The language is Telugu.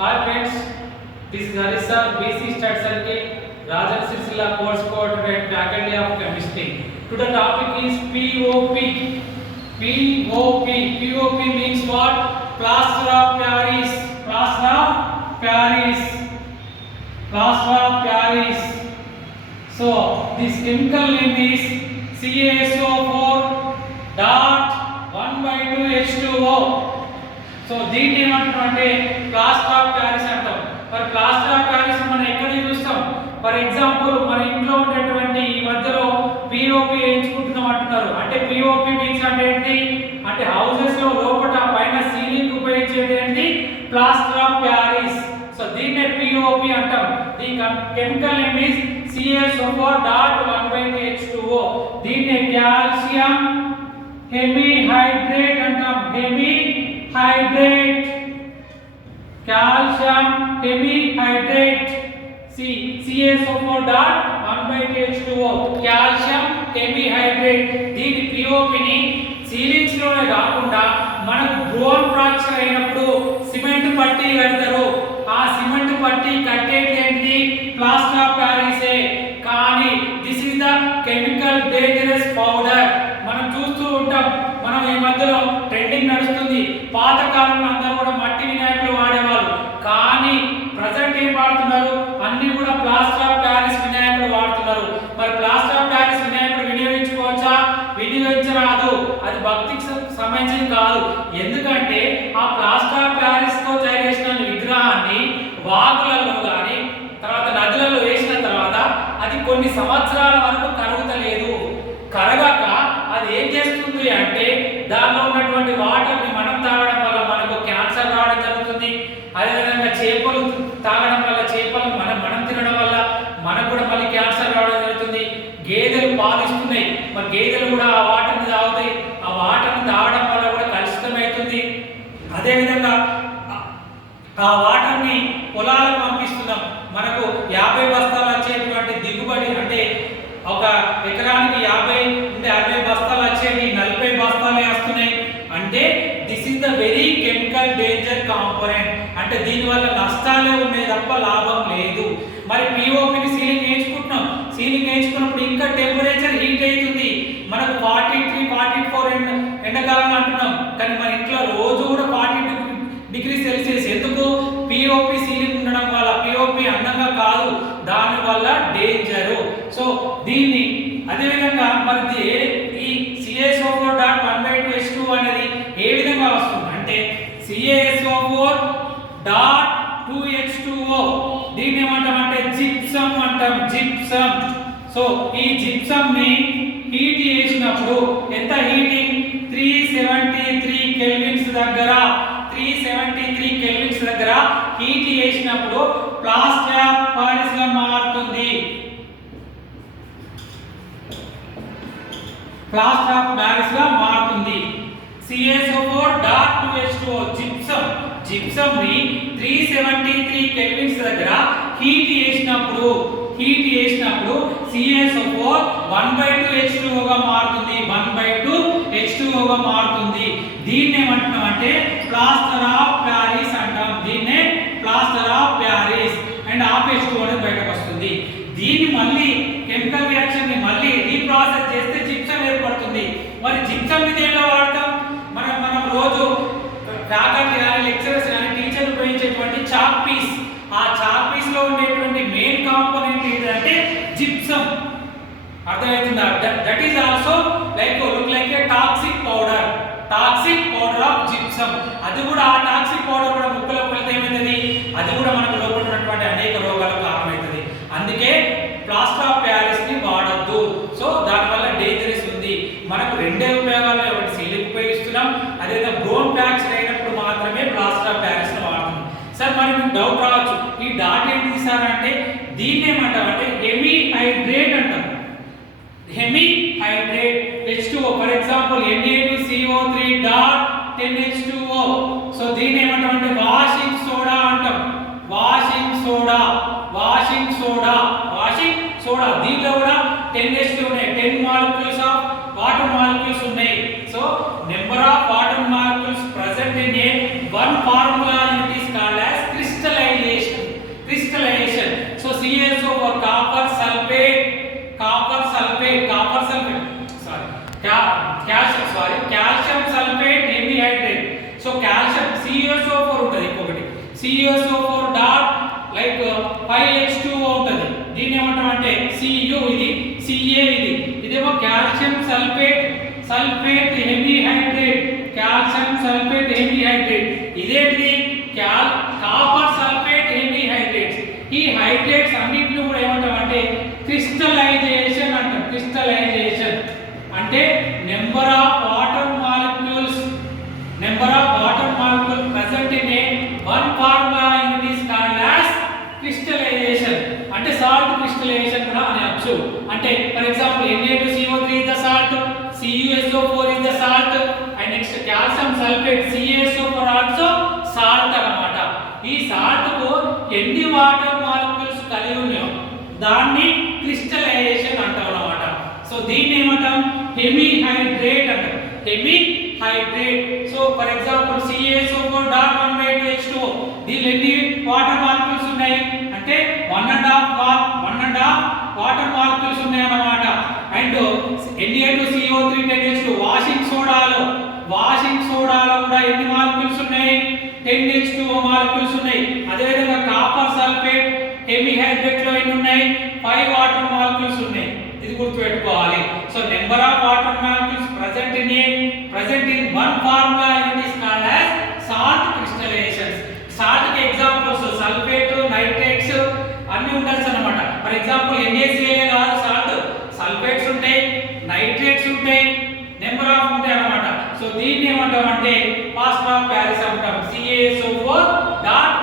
Hi friends, this is Harissa, BC Stud Circle, Rajan Sisila course coordinator, Faculty of Chemistry. Today topic is POP. POP means what? Plaster of Paris. Plaster of Paris. Plaster of Paris. So this chemical name is CaSO4 dot 1/2H2O. So దీన్ని ఏమంటామంటే ప్లాస్టర్ ఆఫ్ ప్యారిస్ అంటాం. మరి ప్లాస్టర్ ఆఫ్ ప్యారిస్ మనం ఎక్కడ చూస్తాం? ఫర్ ఎగ్జాంపుల్ మన ఇంట్లో ఉండేటువంటి ఈ మధ్యలో పిఓపి వేయించుకుంటున్నాం అంటున్నారు. అంటే పిఓపి మీన్స్ అంటే ఏంటి అంటే హౌసెస్ లో లోపల పైన సీలింగ్ ఉపయోగించేది ఏంటి ప్లాస్టర్ ఆఫ్ ప్యారిస్. సో దీన్నే పిఓపి అంటాం. ఈ కెమికల్ నేమ్ ఇస్ CaSO4.1/H2O. దీన్నే కాల్షియం హెమిహైడ్రేట్ అంటాం. Hemihydrate, calcium hemihydrate. CaSO4.1/H2O, calcium hemihydrate. దీని పిఓపిని సీలింగ్స్ లోనే కాకుండా మనకు బ్రోన్ ఫ్రాక్చర్ అయినప్పుడు సిమెంట్ పట్టీ కడతారు. ఆ సిమెంట్ పట్టీ కట్టేది ఏంటి ప్లాస్టర్ ఆఫ్ ప్యారిసే. కానీ this is the chemical dangerous powder. మనం చూస్తూ ఉంటాం, మనం ఈ మధ్యలో ట్రెండింగ్ నడుస్తుంది. పాత కాలంలో అందరూ కూడా మట్టి వినాయకులు వాడేవాళ్ళు, కానీ ప్రజెంట్ ఏం వాడుతున్నారు? అన్ని కూడా ప్లాస్టర్ ఆఫ్ ప్యారిస్ వినాయకులు వాడుతున్నారు. మరి ప్లాస్టర్ ఆఫ్ ప్యారిస్ వినాయకుడు వినియోగించుకోవచ్చా? వినియోగించరాదు. అది భక్తికి సంబంధించింది కాదు. ఎందుకంటే ఆ ప్లాస్టర్ ఆఫ్ ప్యారిస్ తో తయారు చేసిన విగ్రహాన్ని వాగులలో కానీ తర్వాత నదులలో వేసిన తర్వాత అది కొన్ని సంవత్సరాల వరకు కరుగుతలేదు. కరగక అది ఏం చేస్తుంది అంటే దానిలో ఉన్నటువంటి వాటర్ని మనం తాగడం వల్ల మనకు క్యాన్సర్ రావడం జరుగుతుంది. అదేవిధంగా చేపలు తాగడం వల్ల చేపలు మనం తినడం వల్ల మనకు కూడా మళ్ళీ క్యాన్సర్ రావడం జరుగుతుంది. గేదెలు పాలిస్తున్నాయి, మరి గేదెలు కూడా ఆ వాటర్ని తాగుతాయి. ఆ వాటర్ని తాగడం వల్ల కూడా కలుషితమవుతుంది. అదేవిధంగా ఆ వాటర్ని పొలాలకు పంపిస్తున్నాం. మనకు 50 బస్తాలు వచ్చేటువంటి దిగుబడి అంటే ఒక ఎకరానికి 50 అంటే 60 బస్తాలు వచ్చేవి 40 బస్తాలే వస్తున్నాయి. అంటే this is the very chemical danger component. అంటే దీనివల్ల నష్టాలే ఉన్నాయి తప్ప లాభం లేదు. మరి పిఓపిని సీలింగ్ వేయించుకుంటున్నాం. సీలింగ్ వేయించుకున్నప్పుడు ఇంకా టెంపరేచర్ హీట్ అవుతుంది. మనకు 43, 44 ఎండాకాలం అంటున్నాం, కానీ మన ఇంట్లో రోజు కూడా 40 డిగ్రీ సెల్సియస్. ఎందుకు? పిఓపి సీలింగ్ ఉండడం వల్ల. పిఓపి అందంగా కాదు, దాని వల్ల డేంజరు. సో దీన్ని అదేవిధంగా మరి ఈ CaSO4.1/2H2O అనేది ఏ విధంగా వస్తుంది అంటే CaSO4.2H2O. దీన్ని ఏమంటామంటే జిప్సమ్ అంటాం. జిప్సమ్. సో ఈ జిప్సమ్ ని హీట్ చేసినప్పుడు ఎంత హీటింగ్ 373 కెల్విన్స్ దగ్గర 373 కెల్విన్స్ దగ్గర హీట్ చేసినప్పుడు ప్లాస్టర్ ఆఫ్ ప్యారిస్ గా మారుతుంది. ప్లాస్టర్ ఆఫ్ ప్యారిస్ గా మారుతుంది. CaSO4.2H2O gypsum. జిప్సమ్ ని 373 కెల్విన్స్ దగ్గర హీట్ చేసినప్పుడు CaSO4 1/2H2O గా మారుతుంది. 1/2H2O గా మారుతుంది. దీన్ని ఏమంటున్నాం అంటే ప్లాస్టర్ ఆఫ్ ప్యారిస్ అంటాం. దీన్నే plaster of Paris. And H2O అనేది బయటకు వస్తుంది. దీన్ని మళ్ళీ కెమికల్ రియాక్షన్ ని మళ్ళీ రీప్రాసెస్ చేస్తే జిప్సమ్ ఏర్పడుతుంది. మరి జిప్సమ్ ని దేనిలో వాడతాం? మనం రోజు ఫ్యాకల్టీ కానీ లెక్చరర్స్ కానీ టీచర్లు ఉపయోగించేటువంటి చాక్ పీస్. ఆ చాక్ పీస్ లో ఉండేటువంటి మెయిన్ కాంపోనెంట్ ఏంటంటే జిప్సమ్. అర్థమవుతుందా? That is also look like A toxic powder of gypsum. అది కూడా ఆ టాక్సిక్ పౌడర్ కూడా ముక్కలోకి వెళ్తే ఏమవుతుంది? అది కూడా మనకు లోపల ఉన్నటువంటి అనేక రోగాలకు కారణమవుతుంది. అందుకే ప్లాస్టర్ ఆఫ్ ప్యారిస్ ని వాడొద్దు. సో దానివల్ల డేంజరస్ ఉంది. మనకు రెండే ఉపయోగాలు. ఒకటి సీలింగ్ ఉపయోగిస్తున్నాం, అదేవిధంగా బ్రోన్ ఫ్రాక్చర్ అయినప్పుడు మాత్రమే ప్లాస్టర్ ఆఫ్ ప్యారిస్ ని వాడుతున్నాం. సార్ మరి మీకు డౌట్ రావచ్చు, ఈ డాట్ ఏంటి సార్ అంటే దీన్ని ఏమంటామంటే హెమిహైడ్రేట్ అంటాం. Hemihydrate H2O. For example Na2CO3.10H2O. So దీన్ని ఏమంటామంటే వాషింగ్ సోడా అంటాం. Washing soda. దీంట్లో కూడా 10H2 ఉన్నాయి. 10 మాలిక్యూల్స్ ఆఫ్ వాటర్ మాలిక్యూల్స్ ఉన్నాయి. So number of water molecules present in a one formula it is called as crystal CuSO4 dot like 5H2O ఉంటుంది. దీన్ని ఏమంటాం అంటే Cu ఇది, Ca ఇది, ఇదేమో calcium sulphate hemihydrate, calcium sulphate hemihydrate. ఇదేంటి కాపర్ సల్ఫేట్ హెమీహైడ్రేట్స్. ఈ హైడ్రేట్స్ అన్నిటిని కూడా ఏమంటాం అంటే క్రిస్టలైజేషన్ అంటాం. క్రిస్టలైజేషన్ అంటే number of water molecules present in a one formula unit is called as crystallization. అంటే సాల్ట్ క్రిస్టలైజేషన్ కూడా అనొచ్చు. అంటే for example Na2CO3 is the salt, CuSO4 is the salt, and next calcium sulfate CaSO4 also salt అన్నమాట. ఈ సాల్ట్ కు ఎన్ని వాటర్ మాలిక్యూల్స్ కలిగి ఉన్నాయో దాన్ని క్రిస్టలైజేషన్ అంటాం అన్నమాట. సో దీన్ని ఏమంటాం హెమీహైడ్రేట్ అంటాం. Hemihydrate. So for example CaSO4 dot 1/2H2O, దీనిలో ఎన్ని వాటర్ మాలిక్యూల్స్ ఉన్నాయి అంటే 1.5 వాటర్ మాలిక్యూల్స్ ఉన్నాయి అన్నమాట. అండ్ Na2CO3 10H2 వాషింగ్ సోడాలో కూడా ఎన్ని మాలిక్యూల్స్ ఉన్నాయి 10H2O మాలిక్యూల్స్ ఉన్నాయి. అదే విధంగా కాపర్ సల్ఫేట్ హెమీహైడ్రేట్ లో ఎన్ని ఉన్నాయి 5 వాటర్ మాలిక్యూల్స్ ఉన్నాయి. ఇది గుర్తుపెట్టుకోవాలి. So number of water molecules present in one formula unit is called as salt crystallizations. Salt కి ఎగ్జాంపుల్స్ సల్ఫేట్, నైట్రేట్స్ అన్ని ఉంటాయి అన్నమాట. ఫర్ ఎగ్జాంపుల్ NaCl కాదు సాల్ట్, సల్ఫేట్స్ ఉంటాయి, నైట్రేట్స్ ఉంటాయి, నెంబర్ ఆఫ్ ఉంటాయి అన్నమాట. సో దీన్ని ఏమంటాం అంటే ప్లాస్టర్ ఆఫ్ ప్యారిస్ అంటాం. CaSO4 dot